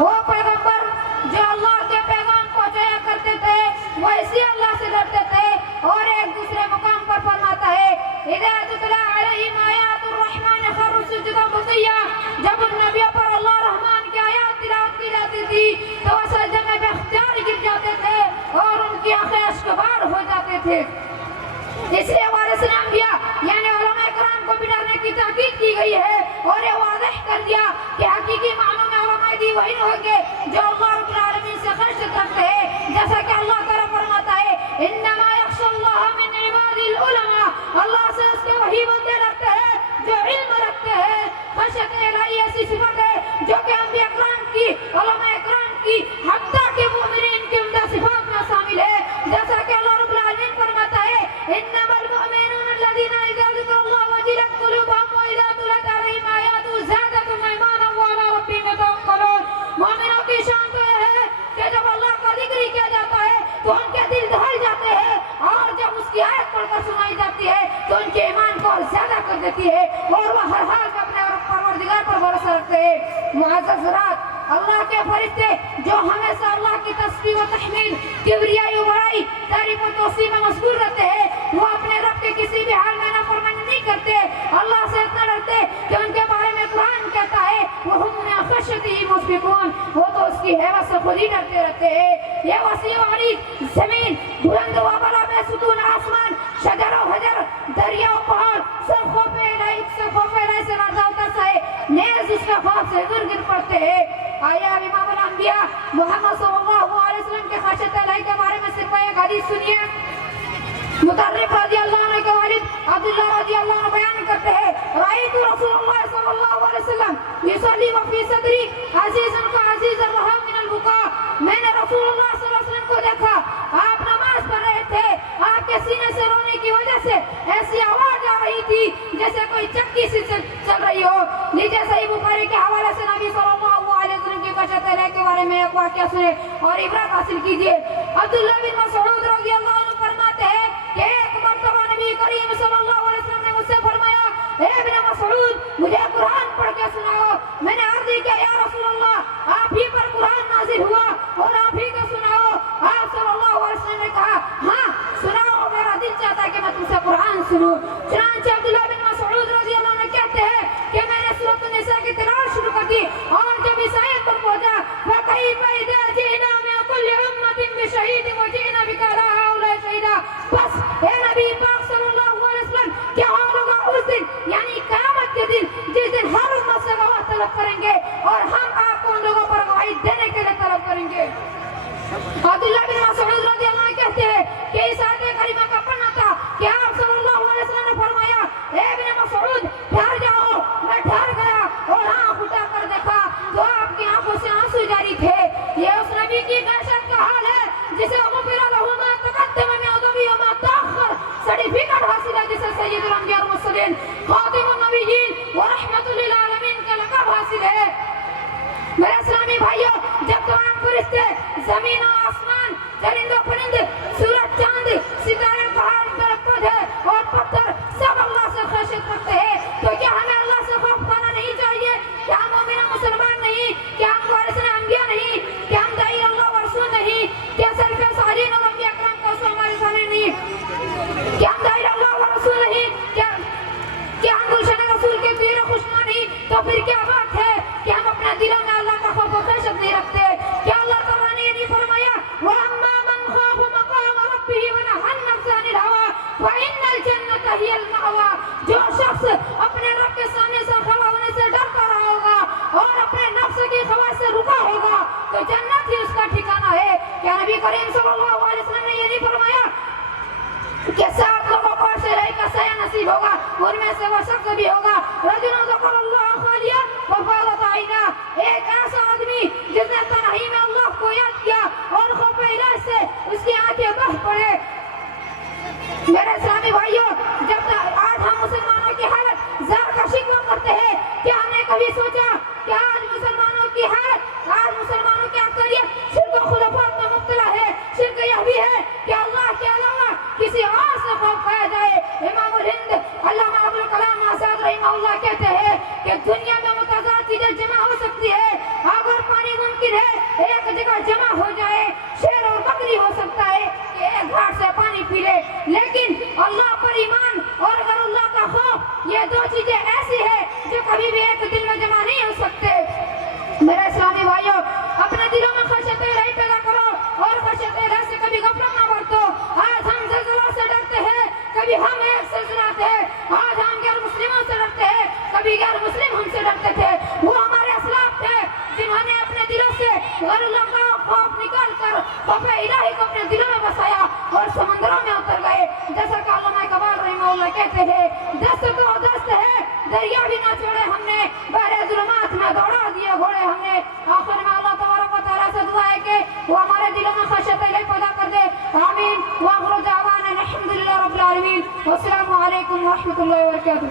وہ پیغمبر جو اللہ کے پیغام پہنچایا کرتے تھے وہ اسی اللہ سے ڈرتے تھے اور ایک دوسرے مقام پر فرماتا ہے اذا تتلى عليهم آیات الرحمن خروا سجدا بقیا، جب ان نبیوں پر اللہ رحمان کی آیات تلاوت کی جاتی تھی تو وہ سجدے میں بے اختیار گر جاتے تھے اور ان کی آنکھیں اشکبار ہو جاتے تھے۔ اس لیے وارث انبیاء یعنی علماء کرام کو بھی ڈرنے کی تاکید کی گئی ہے اور یہ واضح کر دیا کہ حقیقی معنوں میں علماء دی وہی ہوں گے جو اللہ رب العالمین سے خشیت رکھتے ہیں، جیسا کہ اللہ تعالیٰ فرماتا ہے انما یخشی اللہ من عباد العلماء، اللہ سے اس کے وہی بندے ڈرتے ہیں جو علم رکھتے ہیں۔ خشیت الہی ایسی صفت ہے جو کہ انبیاء کرام کی، علماء کرام کی، حتیٰ کہ مومنین کی عمدہ صفات میں شامل ہے، جیسا کہ اللہ رب العالمین فرماتا ہے انما المؤمنون الذين اذا ذكر الله وجلت قلوبهم واذا تليت عليهم آیاته زادتهم ایمانا وعلى ربهم يتوکلون۔ مومنوں کی شان تو یہ ہے کہ جب اللہ کا ذکر کیا جاتا ہے تو ان کے دل دہل جاتے ہیں اور جب اس کی آیت پڑھ کر سنائی جاتی ہے تو ان کے ایمان کو اور زیادہ کر دیتی ہے اور وہ ہر حال میں اپنے پروردگار پر بھروسہ رکھتے ہیں۔ معزز حضرات، اللہ کے فرشتے جو ہمیشہ اللہ کی تسبیح و تحمید، کبریائی و بڑائی، تعریف و توصیف میں مشغول رہتے ہیں، وہ اپنے رب کے کسی بھی حال میں نافرمانی نہیں کرتے، اللہ سے اتنا ڈرتے کہ ان کے بارے میں قرآن کہتا ہے وَهُمْ مِنْ خَشْيَتِهِ مُشْفِقُونَ، وہ تو اس کی ہیبت سے خود ہی ڈرتے رہتے ہیں۔ یہ وسیع و عریض زمین، بلند و بالا بے ستون آسمان، شجر و حجر، دریا و پہاڑ، سب خوف الہی سے لرزا اترتا ہے، نیز اس کے خوف سے گر پڑتے ہیں۔ آیا امام الانبیاء محمد صلی اللہ علیہ وسلم کے خشیت الہی کے بارے میں صرف ایک حدیث سنیے۔ مطرف رضی اللہ عنہ کے والد عبداللہ رضی اللہ عنہ بیان کرتے ہیں رأیت رسول اللہ صلی اللہ علیہ وسلم یصلی وفی صدری عزیزا کعزیز الرحم من البکاء، میں نے رسول اللہ صلی اللہ علیہ وسلم کو دیکھا، آپ نماز پڑھ رہے تھے، آپ کے سینے سے رونے کی وجہ سے ایسی آواز آ رہی تھی جیسے کوئی چکی سی چل رہی ہو۔ لیجیے صحیح بخاری کے حوالے سے نبی صلی اللہ علیہ وسلم کی خشیت الہی کے بارے میں ایک واقعہ سنے اور عبرت حاصل کیجیے۔ عبداللہ بن مسعود رضی اللہ عنہ فرماتے ہیں کہ ایک مرتبہ نبی کریم صلی اللہ علیہ وسلم نے مجھ سے فرمایا اے ابن مسعود مجھے قرآن پڑھ کے سناؤ۔ میں نے عرض کی کہ یا رسول اللہ آپ ہی پر قرآن نازل ہوا اور آپ ہی کو سناؤ۔ آپ صلی اللہ علیہ وسلم نے کہا ہاں سناؤ، میرا دل چاہتا ہے کہ میں تم سے قرآن سنوں۔ چنانچہ عبداللہ بن مسعود رضی اللہ عنہ کہتے ہیں کہ میں نے سورۃ النساء کی تلاوت شروع کر دی اور جب اس آیت پر پہنچا فَكَيْفَ إِذَا جِئْنَا مِنْ كُلِّ أُمَّةٍ بِشَهِيدٍ وَجِئْنَا بِكَ عَلَىٰ هَٰؤُلَاءِ شَهِيدًا، بس اے نبی پاک صلی اللہ علیہ وسلم کیا ہوگا اس دن یعنی قیامت کے دن جس دن ہر امت سے گواہ طلب کریں گے اور ہم آپ کو ان لوگوں پر گواہی دینے کے لیے طلب کریں گے۔ عبداللہ بن مسعود رضی اللہ عنہ کہتے ہیں کہ اس آیت کریمہ کا پڑھنا تھا کہ آپ صلی اللہ علیہ وسلم نے فرمایا اے ابن مسعود ٹھہر جاؤ، میں ٹھہر گیا اور آنکھ اٹھا کر دیکھا تو آپ کی آنکھوں سے آنسو جاری تھے۔ یہ اس نبی کی دہشت کا حال ہے جسے غفر له ما تقدم من ذنبه وما تأخر، سرٹیفکیٹ حاصل ہے جسے سید الانبیاء والمرسلین خاتم النبیین ورحمت للعالمین کا لقب حاصل ہے۔ میرے اسلامی بھائیوں، جب تمام فرشتے، زمین و آسمان، چرند و پرند، سورج چاند، ستارے، پہاڑ، درخت پودے اور پتھر سب اللہ سے خشیت رکھتے ہیں تو کیا ہمیں اللہ سے خوف کھانا نہیں چاہیے؟ کیا ہم مومن مسلمان نہیں؟ کیا ہم وارث انبیاء نہیں؟ کیا ہم داعی اللہ و رسول نہیں؟ کیا سلف صالحین اور انبیاء کرام کو ہمارے سامنے نہیں؟ کیا ہم داعی اللہ و رسول نہیں؟ کیا ہم گلشن رسول کے پیر و خوشنما نہیں؟ تو پھر کیا بات ہے کہ ہم اپنے دلوں میں اللہ کا خوف و خشیت نہیں رکھتے؟ کیا اللہ تعالیٰ نے یہ نہیں فرمایا وَأَمَّا مَنْ خَافَ مَقَامَ رَبِّهِ وَنَهَى النَّفْسَ عَنِ الْهَوَىٰ فَإِنَّ الْجَنَّةَ هِيَ الْمَأْوَىٰ، جو شخص اپنے رب کے سامنے سے کھڑا ہونے سے ڈرتا رہا ہوگا اور اپنے نفس کی خواہش سے رکا ہوگا تو جنت ہی اس کا ٹھکانہ ہے۔ کیا نبی کریم صلی اللہ علیہ وسلم نے یہ نہیں فرمایا کہ 7 لوگوں کو عرش الہی کا سایہ نصیب ہوگا، ان میں سے وہ شخص بھی ہوگا رجل ذکر اللہ خالیا وفاضت عیناہ، ایک ایسا آدمی جس نے تنہائی میں اللہ کو یاد کیا اور خوف الہی سے اس کی آنکھیں بہہ پڑے۔ میرے اسلامی بھائیوں، جب آج ہم مسلمانوں کی حالت زار کا شکوہ کرتے ہیں، کیا ہم نے کبھی سوچا کہ آج مسلمانوں کی حالت، آج مسلمانوں کی اکثریت شرک و خرافات میں مبتلا ہے؟ شرک یہ بھی ہے کہ اللہ کے علاوہ کسی اور سے خوف کھایا جائے۔ امام الہند علامہ ابوالکلام آزاد رحمہ اللہ کہتے ہیں کہ دنیا میں متضاد چیزیں جمع ہو سکتی ہے، آگ اور پانی ممکن ایک جگہ جمع ہو جائے، شیر اور بکری ہو سکتا ہے کہ ایک گھاٹ سے پانی پی لے، لیکن اللہ پر ایمان اور غیر اللہ کا خوف، یہ دو چیزیں ایسی ہیں جو کبھی بھی ایک دل میں جمع نہیں ہو سکتے۔ میرے اسلامی بھائیوں، اپنے دلوں میں خشیت الہی پیدا کرو اور خشیت الہی سے کبھی غفلت نہ برتو۔ آج ہم زلزلہ سے ڈرتے ہیں، کبھی ہم ایک زلزلہ تھے، آج ہم غیر مسلموں سے ڈرتے ہیں، کبھی غیر مسلم ہم سے ڈرتے تھے۔ وہ ہمارے اسلاف تھے جنہوں نے اپنے دلوں سے غیر اللہ کا خوف نکال کر خوف الہی کو اپنے دلوں میں بسایا اور سمندروں میں اتر گئے، جیسا کہ علامہ اقبال رحمہ اللہ کہتے ہیں، دست تو دست ہے دریا بھی نہ چھوڑے ہم نے، بحر ظلمات میں دوڑا دیا گھوڑے ہم نے۔ آخر میں اللہ تبارک و تعالیٰ سے دعا ہے کہ وہ ہمارے دلوں میں خشیت الہی پیدا کر دے، آمین۔ وآخر دعوانا الحمدللہ رب العالمین، والسلام علیکم ورحمۃ اللہ وبرکاتہ۔